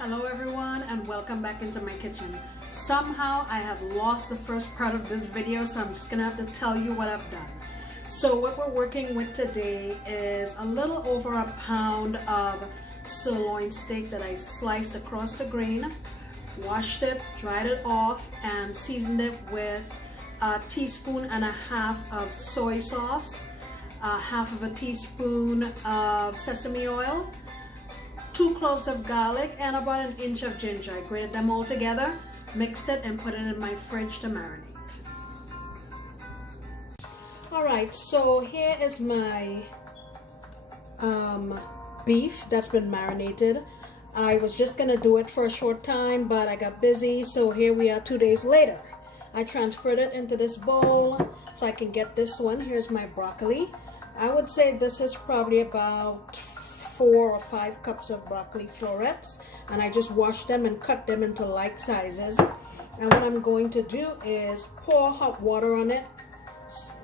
Hello everyone and welcome back into my kitchen. Somehow I have lost the first part of this video, so I'm just gonna have to tell you what I've done. So what we're working with today is a little over a pound of sirloin steak that I sliced across the grain, washed it, dried it off, and seasoned it with a teaspoon and a half of soy sauce, half of a teaspoon of sesame oil, 2 cloves of garlic, and about an inch of ginger. I grated them all together, mixed it, and put it in my fridge to marinate. Alright, so here is my beef that's been marinated. I was just gonna do it for a short time, but I got busy, so here we are 2 days later. I transferred it into this bowl so I can get this one. Here's my broccoli. I would say this is probably about 4 or 5 cups of broccoli florets, and I just washed them and cut them into like sizes. And what I'm going to do is pour hot water on it.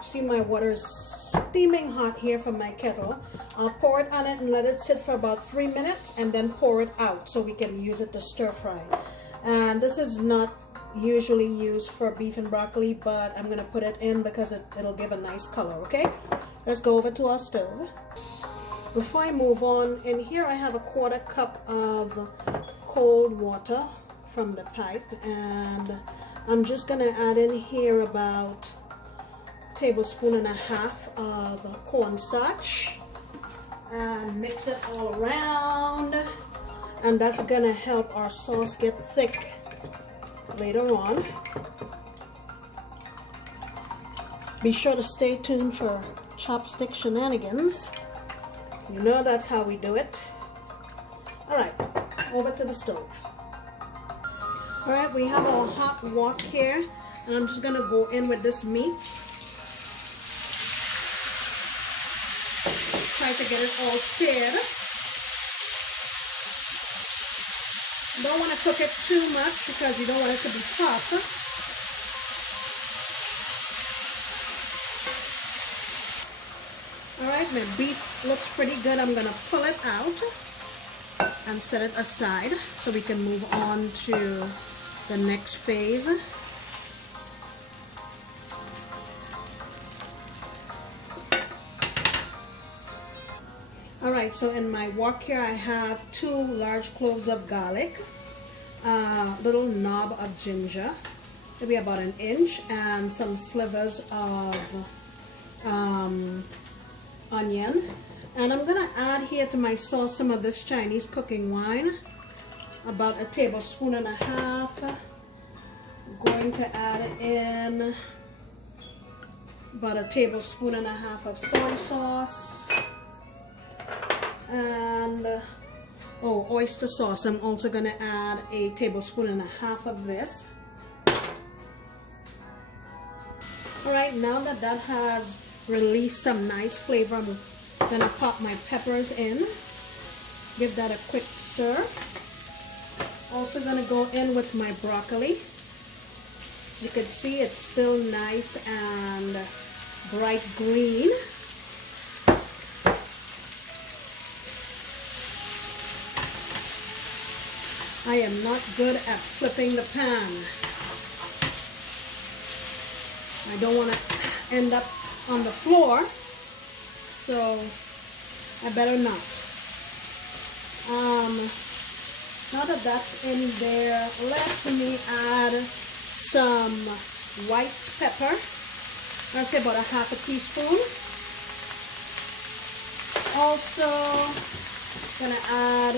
See, my water is steaming hot here from my kettle. I'll pour it on it and let it sit for about 3 minutes and then pour it out so we can use it to stir fry. And this is not usually used for beef and broccoli, but I'm gonna put it in because it'll give a nice color. Okay, let's go over to our stove. Before I move on, in here I have a 1/4 cup of cold water from the pipe, and I'm just gonna add in here about a tablespoon and a half of cornstarch and mix it all around, and that's gonna help our sauce get thick later on. Be sure to stay tuned for chopstick shenanigans. You know that's how we do it. Alright, over to the stove. Alright, we have our hot wok here, and I'm just gonna go in with this meat. Try to get it all seared. You don't want to cook it too much because you don't want it to be tough. Alright, my beef looks pretty good. I'm going to pull it out and set it aside so we can move on to the next phase. Alright, so in my wok here I have 2 large cloves of garlic, a little knob of ginger, maybe about an inch, and some slivers of onion. And I'm going to add here to my sauce some of this Chinese cooking wine, about a tablespoon and a half. I'm going to add in about a tablespoon and a half of soy sauce, and oyster sauce. I'm also going to add a tablespoon and a half of this. Alright, now that that has released some nice flavor, I'm going to pop my peppers in, give that a quick stir. Also going to go in with my broccoli. You can see it's still nice and bright green. I am not good at flipping the pan. I don't want to end up on the floor, so I better not. Now that that's in there, let me add some white pepper. I'd say about a half a teaspoon. Also gonna add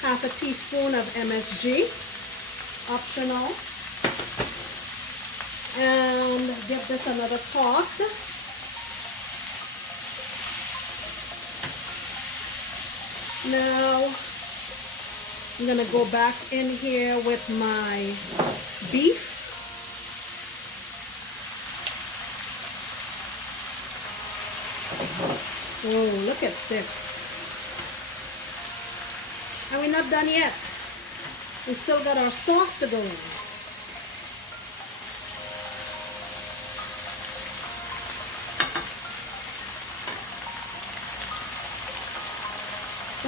half a teaspoon of MSG, optional, and give this another toss. Now I'm gonna go back in here with my beef. Oh, look at this. And we're not done yet. We still got our sauce to go in.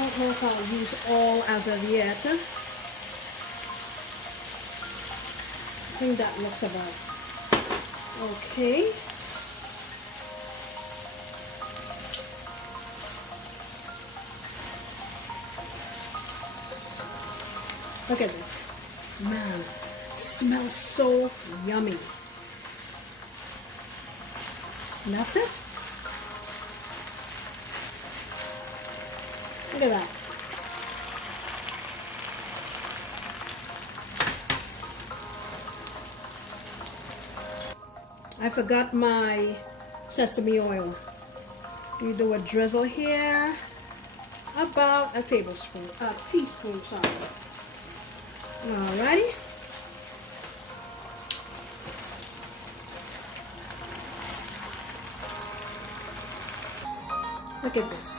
Don't know if I'll use all as of yet. think that looks about okay. Look at this. Man, it smells so yummy. And that's it. Look at that. I forgot my sesame oil. You do a drizzle here, about a teaspoon, sorry. Alrighty. Look at this.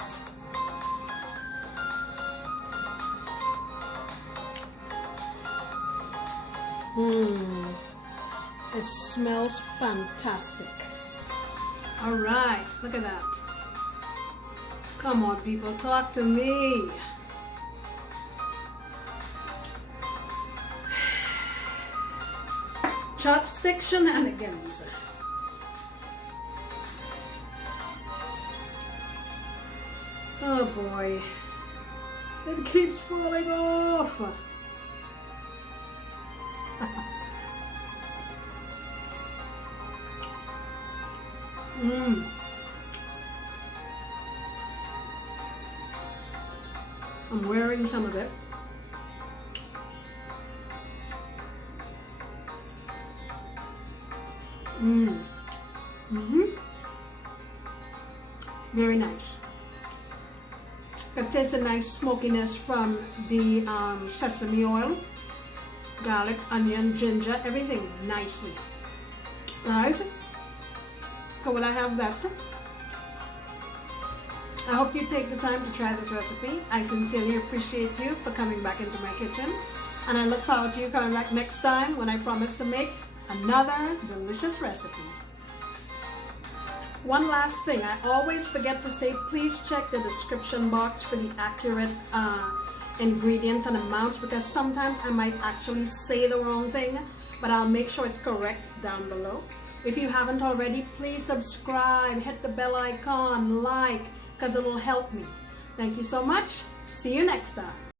It smells fantastic. Alright, look at that. Come on, people, talk to me. Chopstick shenanigans. Oh boy, it keeps falling off. I'm wearing some of it. Very nice. I can taste a nice smokiness from the sesame oil, garlic, onion, ginger, everything nicely. Alright, so what I have left. I hope you take the time to try this recipe. I sincerely appreciate you for coming back into my kitchen, and I look forward to you coming back next time when I promise to make another delicious recipe. One last thing, I always forget to say, please check the description box for the accurate ingredients and amounts, because sometimes I might actually say the wrong thing, but I'll make sure it's correct down below. If you haven't already, please subscribe, hit the bell icon, like, because it will help me. Thank you so much. See you next time.